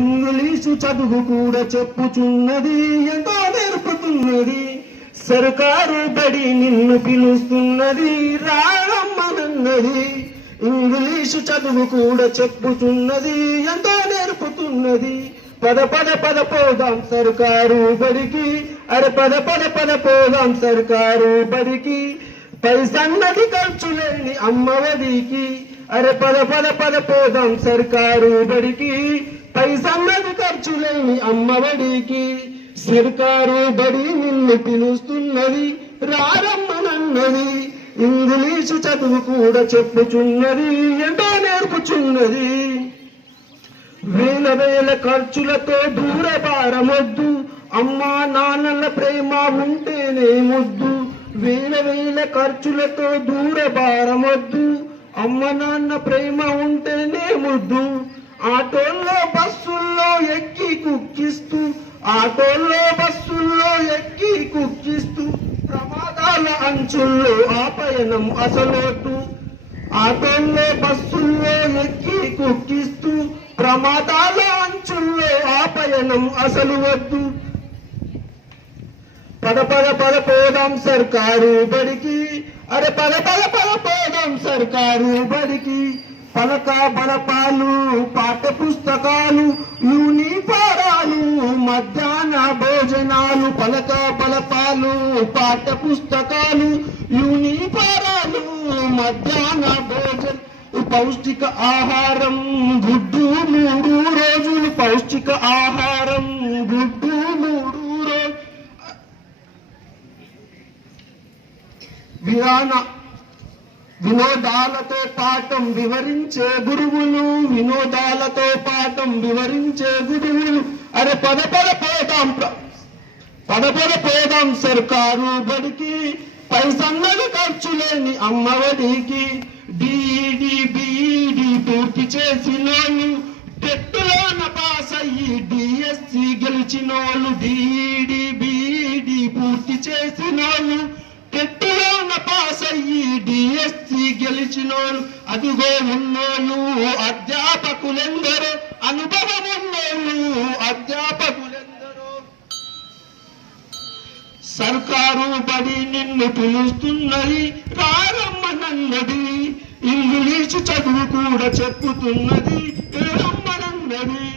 English చదువు కూడా చెప్పుచున్నది, ఎంతో నేర్పుతున్నది. సర్కారు బడి నిన్ను పిలుస్తున్నది, రారమ్మనన్నది. ఇంగ్లీషు చదువు కూడా చెప్పుచున్నది, ఎంతో నేర్పుతున్నది. పద పద పద పోదాం సర్కారు బడికి, అరే పద పద పద పోదాం సర్కారు బడికి. పైసన్నది ఖర్చు లేని అమ్మఒడికి, అరే పద పద పద పోదాం సర్కారు బడికి. పైసన్నది ఖర్చు లేని అమ్మఒడికి. సర్కారు బడి నిన్ను పిలుస్తున్నది, రారమ్మనన్నది. ఇంగ్లీషు చదువు కూడా చెప్పుచున్నది, ఎంతో నేర్పుచున్నది. వేల వేల ఖర్చులతో దూరపారమొద్దు, అమ్మా నాన్నల ప్రేమ ఉంటేనే ముద్దు. వేల వేల ఖర్చులతో దూరపారమొద్దు, అమ్మ నాన్న ప్రేమ ఉంటేనే ముద్దు. ఆటోల్లో బస్సుల్లో ఎక్కి కుక్కిస్తూ, ఆటోల్లో బస్సుల్లో ఎక్కి కుక్కిస్తూ, ప్రమాదాల అంచుల్లో ఆ పయనం అసలొద్దు. ఆటోల్లో బస్సుల్లో ఎక్కి కుక్కిస్తూ, ప్రమాదాల అంచుల్లో ఆ పయనం అసలు వద్దు. పద పద పద పోదాం సర్కారు బడికి, అరే పద పద పద పోదాం సర్కారు బడికి. పలక బలపాలు పాఠ్య పుస్తకాలు యూనిఫారాలు మధ్యాహ్న భోజనాలు. పలక బలపాలు పాఠ్య పుస్తకాలు యూనిఫారాలు మధ్యాహ్న భోజనం. పౌష్టిక ఆహారం గుడ్డు 3 రోజులు, పౌష్టిక ఆహారం గుడ్డు 3 రోజులు. వినోదాలతో పాఠం వివరించే గురువులు, వినోదాలతో పాఠం వివరించే గురువులు. అరే పద పద పోదాం, పద పద పోదాం సర్కారు బడికి. పైసన్నది ఖర్చు లేని అమ్మఒడికి. డిఈడి బిఈడి పూర్తి చేసినోళ్ళు, టెట్టులోన పాస్ అయ్యి డిఎస్సి గెలిచినోళ్ళు. డిఈడి బిఈడి పూర్తి చేసినోళ్ళు, టెట్టులోన పాస్ అయ్యి డిఎస్సి గెలిచినోళ్ళు. అదిగో ఉన్నోళ్ళు అధ్యాపకులెందరో, అనుభవం ఉన్నోళ్ళు అధ్యాపకులెందరో. సర్కారు బడి నిన్ను పిలుస్తున్నది, రారమ్మనన్నది. ఇంగ్లీషు చదువు కూడా చెప్పుతున్నది, రమ్మనన్నది.